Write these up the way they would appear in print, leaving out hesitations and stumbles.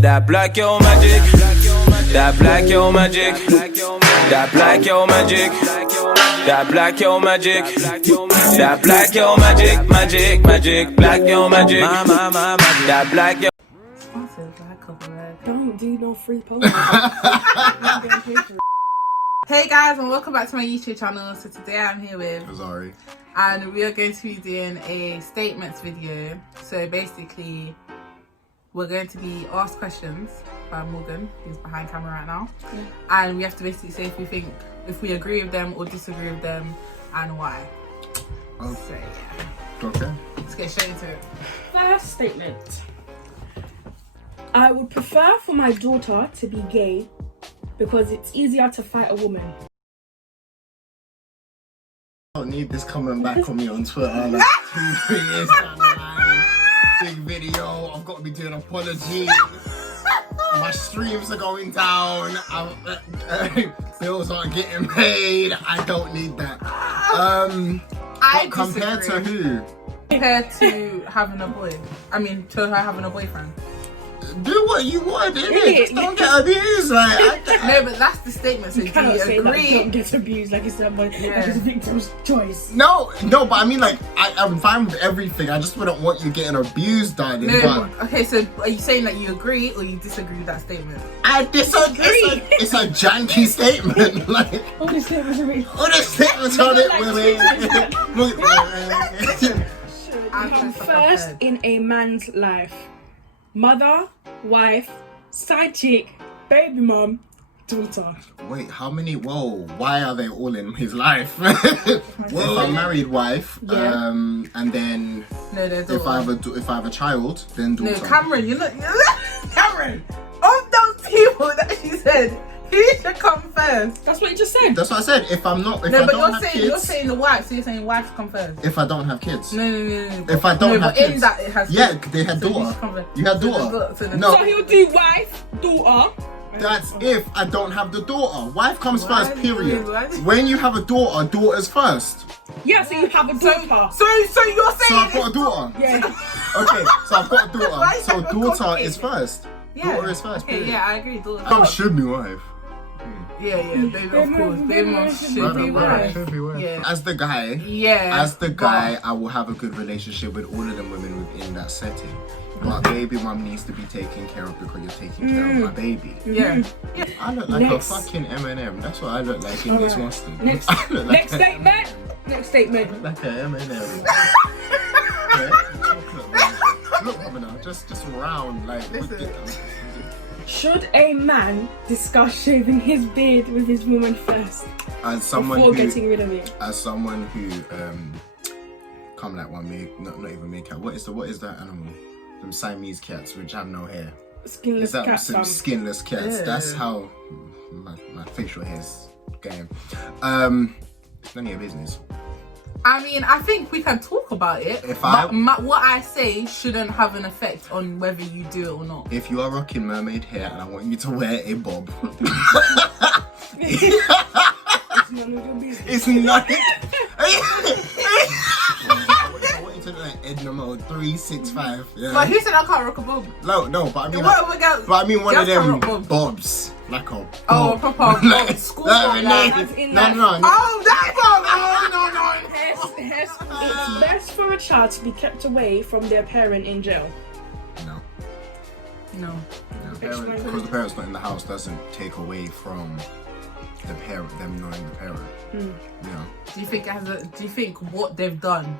That black yo magic. That black yo magic. That black yo magic. That black yo magic. That black yo magic. Magic, magic. Black yo magic. That black yo. Don't do no free post. Hey guys, and welcome back to my YouTube channel. So today I'm here with Azari, and we are going to be doing a statements video. So basically we're going to be asked questions by Morgan, who's behind camera right now, and we have to basically say if we agree with them or disagree with them and why. Oh. So yeah, okay. let's get straight into it. First statement. I would prefer for my daughter to be gay because it's easier to fight a woman. I don't need this coming back on me on Twitter like 2-3 years down the line. Big video, I've got to be doing apologies. My streams are going down. Bills aren't getting paid. I don't need that. But compared to who? Compared to having a boy. I mean, to her having a boyfriend. Do what you want, innit? Just don't get abused. Like, no, but that's the statement. So You cannot do say you that agree? you don't get abused like it's a victim's choice. No, but I mean, like, I'm fine with everything. I just wouldn't want you getting abused, darling. No, okay, so are you saying that you agree or you disagree with that statement? I disagree. It's a janky statement. Like, All the statements are really all the statements on it, women. come first in a man's life. Mother, wife, side chick, baby mum, daughter. Wait, how many? Whoa, why are they all in his life? If I'm married, wife, and then No, they're if I have a child, then daughter. No, Cameron, you're not Cameron. Of those people that she said, who should come first? That's what you just said. That's what I said. If I don't have kids, you're saying the wife, so you're saying wife come first. if I don't have kids. No. If I don't have but in kids. that it has Yeah, kids. they had So daughter. should come first. You had So daughter. So No. So he'll do wife, daughter. That's if I don't have the daughter. Wife comes Why first, do period. you- When you have a daughter, daughter's first. Yeah, so you have a daughter. So you're saying So I've got a daughter. Yeah. Okay, so I've got a Why daughter. is So that daughter complicated? is first. Daughter is first, Okay, period. yeah, I agree. Daughter. Mum should be wife. Yeah, baby, of course. Baby mom should be wife. Yeah. As the guy, I will have a good relationship with all of them women within that setting. But baby mum needs to be taken care of because you're taking care of my baby. Yeah. I look like Next. a fucking M&M. That's what I look like in this monster. Next, I look like next statement. Next statement. like a M&M. Look, Mama, just round like. Listen. Should a man discuss shaving his beard with his woman first As someone before who, getting rid of it? as someone who come like one not even meerkat. What is that animal? Them Siamese cats which have no hair. Skinless Is that cat some fam. skinless cats? Yeah. That's how my facial hair's going. It's none of your business. I mean, I think we can talk about it, but what I say shouldn't have an effect on whether you do it or not. If you are rocking mermaid hair and I want you to wear a bob, It's none of your business. it's not. I want you to do like Edna Mode 365. Yeah. But who said I can't rock a bob? No, but I mean, What other girls? but I mean one of girls can them rock bobs. bobs, like a Oh, a bob. proper Like, school no, bob. Like, That's in no, that- no. oh, that bob! Oh, no. It's best for a child to be kept away from their parent in jail. No. Because the parent's not in the house doesn't take away from the parent, them knowing the parent. Yeah. Do you think what they've done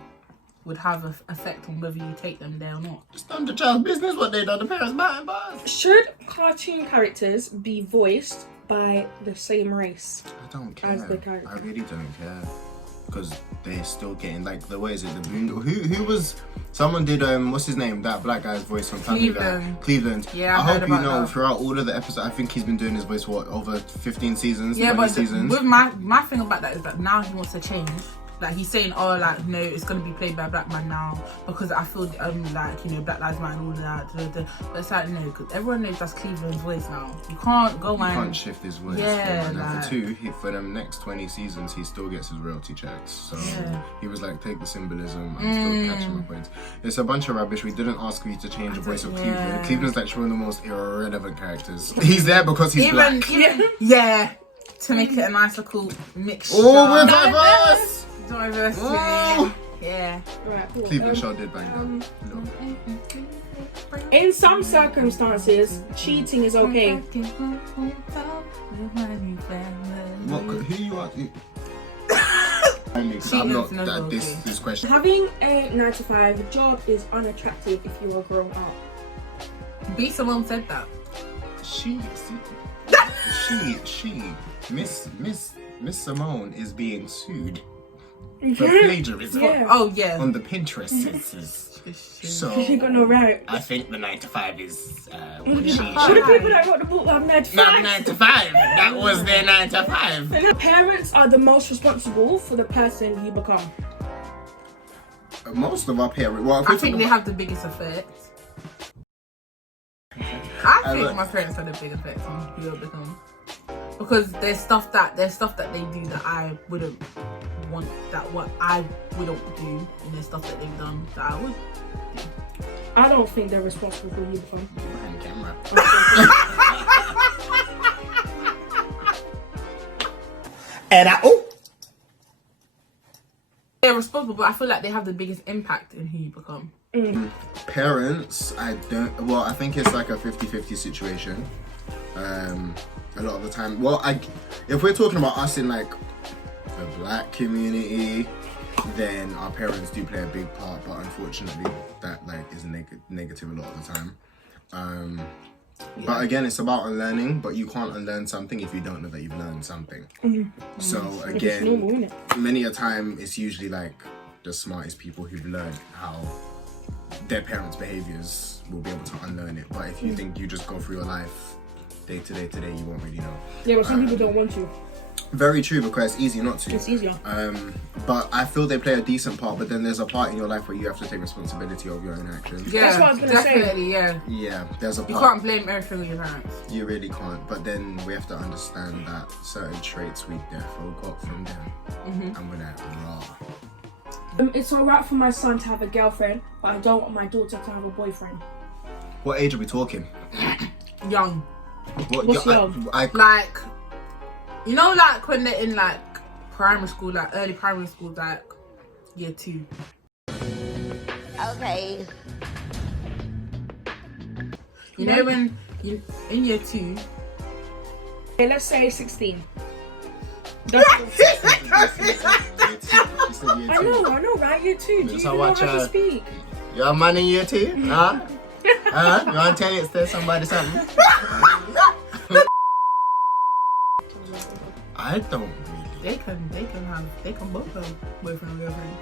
would have an effect on whether you take them there or not? It's none of the child's business what they done. The parents mind bars. Should cartoon characters be voiced by the same race? I don't care. As the character. I really don't care. Because they're still getting like what is it? The Boondocks. Who was? Someone did what's his name? That black guy's voice on Family Guy. Cleveland. Yeah, I I heard hope you about know that. throughout all of the episodes. I think he's been doing his voice for over 15 seasons. Yeah, 20 but seasons. with my thing about that is that now he wants to change like he's saying, oh, like no, it's gonna be played by a black man now because I feel like, you know, Black Lives Matter and all of that. But it's like, no, because everyone knows that's Cleveland's voice now. You can't go and can't shift his voice. Yeah, and like, for two, for the next 20 seasons, he still gets his royalty checks. So he was like, take the symbolism and still catch my points. It's a bunch of rubbish. We didn't ask you to change the voice of Cleveland. Cleveland's like one of the most irrelevant characters. He's there because he's black. To make it a nice little mixture. Oh, we're diverse! Diversity. Oh. Yeah. Right, cool. Cleveland show did bang down. In some circumstances, cheating is okay. What? Who you are? I'm not that. This question. Having a 9-to-5 job is unattractive if you are grown up. B. Simone said that. Miss Simone is being sued for plagiarism Oh yeah. on the Pinterest. So She got no right. I think the 9-to-5 is What the people that wrote the book have 9-to-5? not 9-to-5. That was their 9-to-5. Parents are the most responsible for the person you become. Most of our parents. Well, I think they have the biggest effect. I think my parents had a big effect on who I become. Because there's stuff that they do that I wouldn't want, that what I wouldn't do, and there's stuff that they've done that I would do. I don't think they're responsible for you become. behind camera. And They're responsible, but I feel like they have the biggest impact in who you become. Parents, I think it's like a 50-50 situation. A lot of the time, if we're talking about us in like the black community, then our parents do play a big part, but unfortunately that like is negative a lot of the time. But again, it's about unlearning, but you can't unlearn something if you don't know that you've learned something. So again, normal, isn't it? many a time it's usually like the smartest people who've learned how their parents' behaviors will be able to unlearn it. But if you think you just go through your life day to day, you won't really know. Yeah, but some people don't want to. Very true, because it's easy not to. It's easier. But I feel they play a decent part, but then there's a part in your life where you have to take responsibility of your own actions. Yeah, That's what I was gonna say. definitely, yeah. Yeah, there's a part. You can't blame everything on your parents. You really can't. But then we have to understand that certain traits we therefore got from them. And we're like, raw. It's alright for my son to have a girlfriend, but I don't want my daughter to have a boyfriend. What age are we talking? Young. What's young? Like, you know, like when they're in like primary school, like early primary school, like year 2. Okay. You know when you in year 2. Okay, let's say 16. I know, right? Year 2. Do you Just even know watch how to speak? You're a man in year 2? Huh? You want to tell it to somebody something? I don't really. They can both have boyfriend and girlfriend.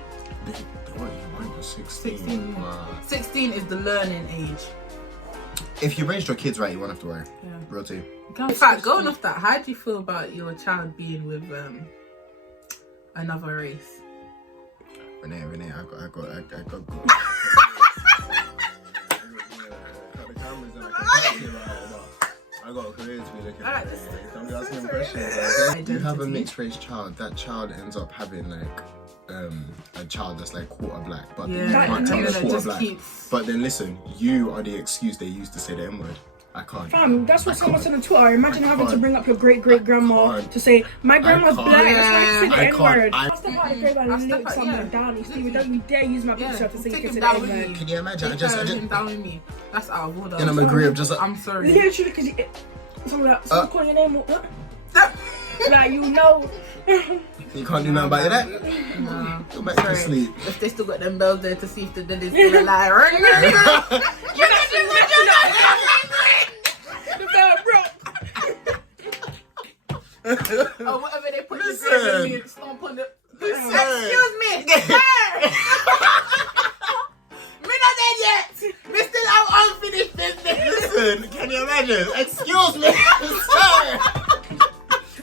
They were younger, 16. 16, yeah. 16 is the learning age. If you raised your kids right, you won't have to worry. Yeah. Real too. In fact, going off that, how do you feel about your child being with another race? Renee, I got. I got a career to be looking at. Don't be asking me questions. You have a mixed race child. That child ends up having like a child that's like quarter black, but you can't tell us quarter black. But then listen, you are the excuse they use to say the N-word. I can't. Fam, that's what someone said on Twitter. Imagine having to bring up your great-great-grandma to say, my grandma's black, that's why I said the N-word. I'll step out of the grave and look someone down. Stevie, don't you dare use my picture to say you can say the N-word. Can you imagine? I just down with me. That's out of order. and I'm agree. I'm just like, I'm sorry. Yeah, true, because someone like, stop calling your name. Like, you know. you can't do nothing about that. Nah. Go back to sleep. If they still got them bells there to see if the dead is still alive. Or whatever they put in the stomp on the. Excuse me, sir. Me not dead yet. Me still have unfinished business. Listen, can you imagine? Excuse me, sir.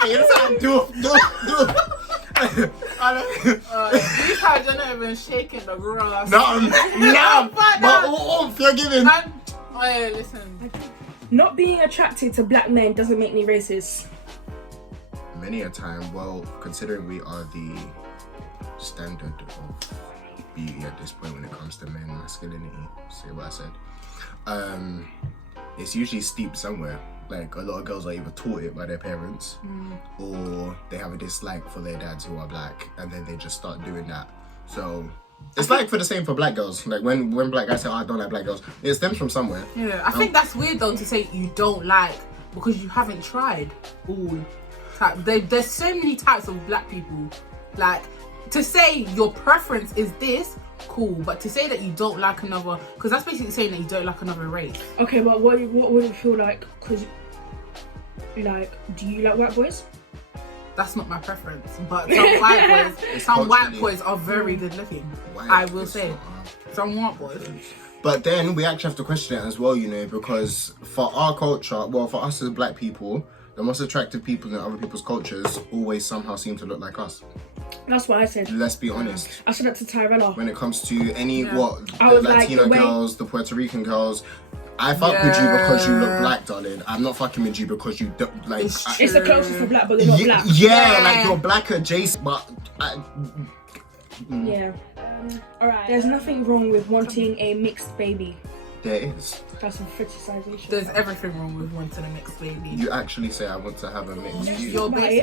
Hey, you know what? Do. These times you're not even shaking the grass. No, but you're giving. Hey, listen. Not being attracted to black men doesn't make me racist. Many a time, well, considering we are the standard of beauty at this point when it comes to men masculinity, see what I said? It's usually steeped somewhere. Like, a lot of girls are either taught it by their parents or they have a dislike for their dads who are black, and then they just start doing that. So it's like for the same for black girls. Like when black guys say, oh, I don't like black girls, it stems from somewhere. Yeah, I think that's weird though to say you don't like because you haven't tried all types. There's so many types of black people. Like, to say your preference is this, cool, but to say that you don't like another, because that's basically saying that you don't like another race. Okay, but what would it feel like? Because, like, do you like white boys? That's not my preference, but some white boys are very good looking. I will say, some white boys. But then we actually have to question it as well, you know, because for our culture, well, for us as black people, the most attractive people in other people's cultures always somehow seem to look like us. That's what I said. Let's be honest. I said that to Tyrella. When it comes to any, the Latino girls, the Puerto Rican girls, I fuck with you because you look black, darling. I'm not fucking with you because you don't, like... It's the closest to black, but they're not black. Yeah, like you're black adjacent, but... Yeah. Alright. There's nothing wrong with wanting a mixed baby. There is. That's some fetishization. There's everything wrong with wanting a mixed baby. You actually say I want to have a mixed youth.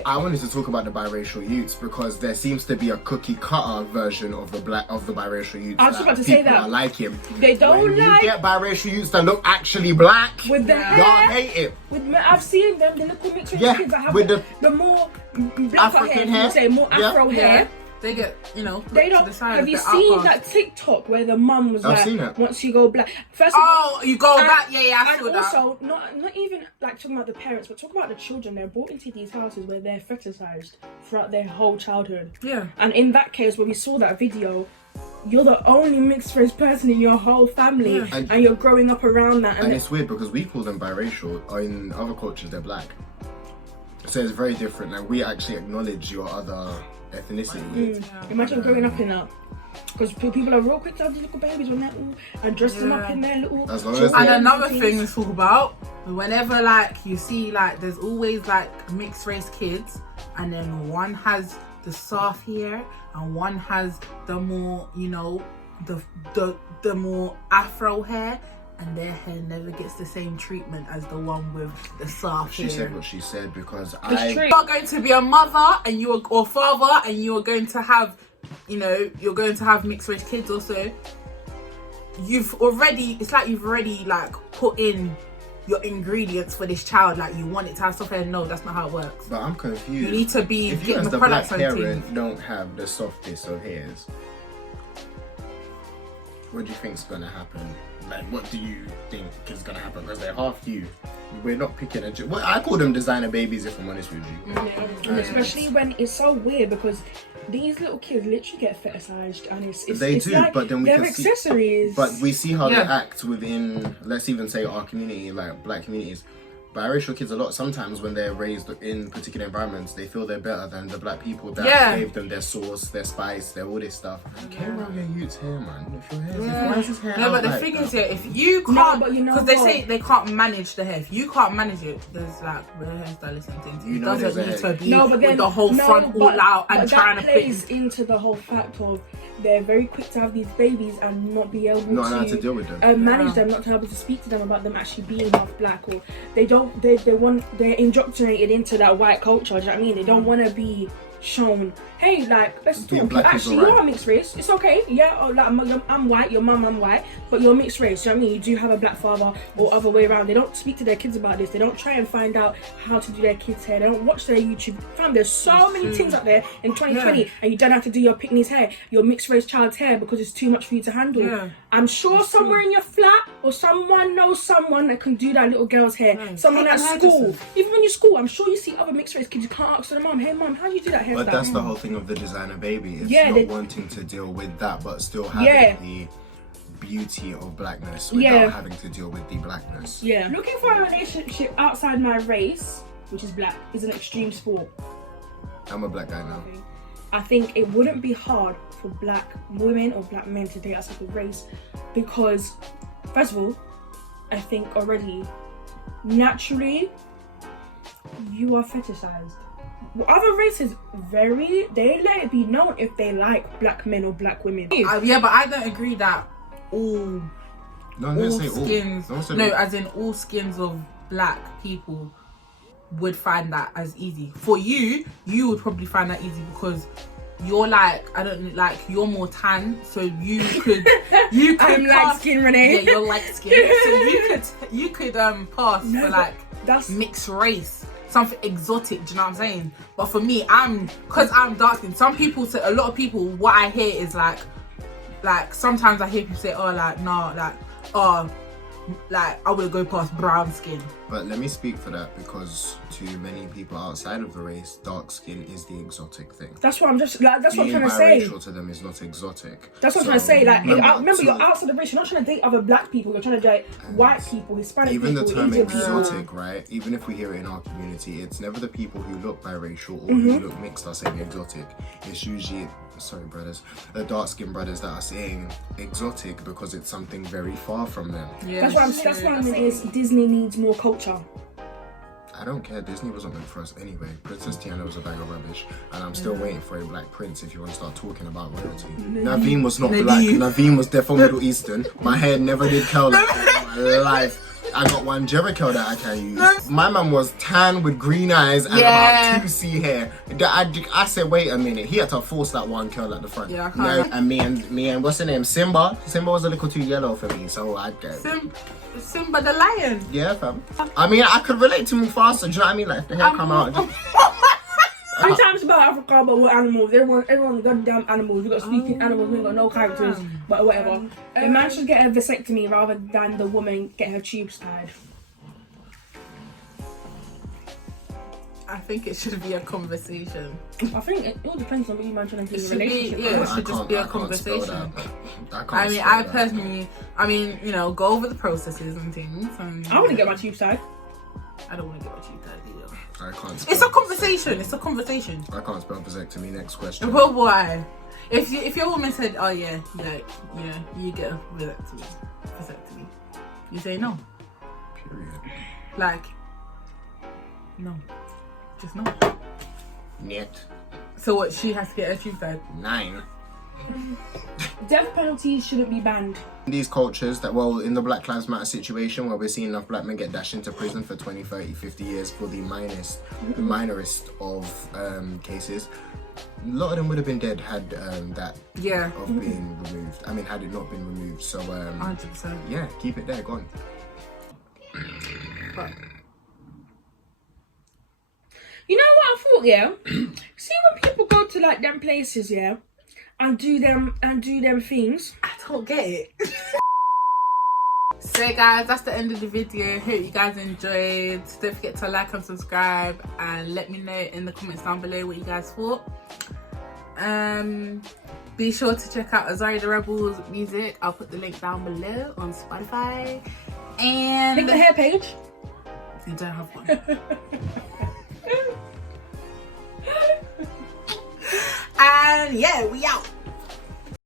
I wanted to talk about the biracial youths because there seems to be a cookie cutter version of the biracial youths. I was about to say that. People are like him. They don't when like. You get biracial youths that look actually black. With the hair. Y'all hate it. I've seen them. The little mixed kids that have with the more black African hair. You say more Afro hair. They get, they don't. Have you seen that TikTok where the mum was I've seen it. once you go black? First you go back, I saw that. And also, not even like talking about the parents, but talk about the children. They're brought into these houses where they're fetishized throughout their whole childhood. Yeah. And in that case, when we saw that video, you're the only mixed race person in your whole family, and you're growing up around that. And it's weird because we call them biracial. In other cultures, they're black. So it's very different. Like, we actually acknowledge your other ethnicity. Imagine growing up in that. Because people are real quick to have these little babies when they're all and dress them up in their little. And another thing to talk about, whenever like you see like there's always like mixed race kids, and then one has the soft hair and one has the more the more Afro hair. And their hair never gets the same treatment as the one with the soft hair. She said what she said because you are going to be a mother and or father and you are going to have, you're going to have mixed race kids also. It's like you've already like put in your ingredients for this child. Like you want it to have soft hair. No, that's not how it works. But I'm confused. You need to be if getting you as the the black products parent don't have the softest of hairs, what do you think's gonna happen? Like, what do you think is gonna happen? Because they're half you. We're not picking a... Well, I call them designer babies, if I'm honest with you. Yeah. Especially when it's so weird because these little kids literally get fetishized, and it's they it's do, like but then we they're can accessories. But we see how they act within, let's even say, our community, like black communities. Biracial kids, a lot sometimes when they're raised in particular environments, they feel they're better than the black people that gave them their sauce, their spice, their all this stuff. Care around your youth's hair, man. If your hair's hair no, but the thing is, if you can't, because they say they can't manage the hair. If you can't manage it, there's like hairstylists and things. It doesn't need to be with the whole front all out and trying to plays into the whole fact of they're very quick to have these babies and not be able to deal with them, manage them, not to be able to speak to them about them actually being half black, or they're indoctrinated into that white culture. Do you know what I mean? They don't want to be shown, hey, like, let's talk. Actually, you are mixed race. It's okay. Yeah, like, I'm white. Your mum, I'm white, but you're mixed race. Do you know what I mean? You do have a black father, or other way around. They don't speak to their kids about this. They don't try and find out how to do their kids' hair. They don't watch their YouTube. Fam, there's so many things out there in 2020, and you don't have to do your picnics hair, your mixed race child's hair, because it's too much for you to handle. Yeah. I'm sure somewhere in your flat, or someone knows someone that can do that little girl's hair. Someone at school. Even when you're school, I'm sure you see other mixed race kids. You can't ask their mom, hey mom, how do you do that hairstyle? But that's the whole thing of the designer baby. It's not wanting to deal with that, but still having the beauty of blackness without having to deal with the blackness. Yeah. Looking for a relationship outside my race, which is black, is an extreme sport. I'm a black guy now. I think it wouldn't be hard for black women or black men to date as like a race, because first of all, I think already naturally you are fetishized. Other races they let it be known if they like black men or black women. Yeah, but I don't agree that all skins. As in all skins of black people would find that as easy. For you would probably find that easy because you're like, you're more tan, so you could I'm light skin, Renee. Yeah, you're light skin, so you could pass for like mixed race, something exotic. Do you know what I'm saying? But for me, because I'm dark skin. Some people say, a lot of people, what I hear is like sometimes I hear people say, oh, like nah, like I would go past brown skin. But let me speak for that, because to many people outside of the race, dark skin is the exotic thing. That's what I'm just like. That's what I'm Being trying to say. biracial to them is not exotic. That's what I'm trying to say. Like, remember, you're outside the race. You're not trying to date other black people. You're trying to date white people, Hispanic even people, the term Indian exotic, people. right? Even if we hear it in our community, it's never the people who look biracial or who look mixed are saying exotic. It's usually, the dark-skinned brothers that are saying exotic because it's something very far from them. Yeah, That's why I'm saying Disney needs more culture. I don't care. Disney wasn't meant for us anyway. Princess Tiana was a bag of rubbish, and I'm still waiting for a black prince. If you want to start talking about royalty, Naveen was not black. Naveen was definitely Middle Eastern. My hair never did curl like that in my life. I got one Jericho that I can use. My man was tan with green eyes and about 2C hair. I said, wait a minute. He had to force that one curl at the front. Yeah, I can't. No, and me and what's her name? Simba. Simba was a little too yellow for me, so I'd go. Simba the lion. Yeah, fam. I mean, I could relate to him faster. Do you know what I mean? Like, if the hair come out. Sometimes about Africa, but with animals, everyone's goddamn animals. We got speaking animals, we ain't got no characters, but whatever. A man should get a vasectomy rather than the woman get her tubes tied. I think it should be a conversation. I think it all depends on what you man trying to do in a It relationship. should just be a conversation. I mean, you know, go over the processes and things. And, I want to get my tubes tied. I don't want to get my tubes tied either. I can't. It's a conversation. It's a conversation. I can't spell vasectomy. Next question. Well, why? If your woman said, "Oh yeah, like, you know, you get a vasectomy," you say no. Period. Like, no, just no. Net. So what? She has to get her tube tied. 9. Death penalties shouldn't be banned. In these cultures that, well, in the Black Lives Matter situation where we're seeing enough black men get dashed into prison for 20, 30, 50 years for the minorest of cases, a lot of them would have been dead had that of being removed. I mean, had it not been removed. So 100%. yeah, keep it there, gone. But You know what I thought, yeah? See when people go to like them places, yeah, and do them things. I don't get it. So guys, that's the end of the video. Hope you guys enjoyed. Don't forget to like and subscribe, and let me know in the comments down below what you guys thought. Be sure to check out Azari the Rebel's music. I'll put the link down below on Spotify. And Pick the hair page. you don't have one.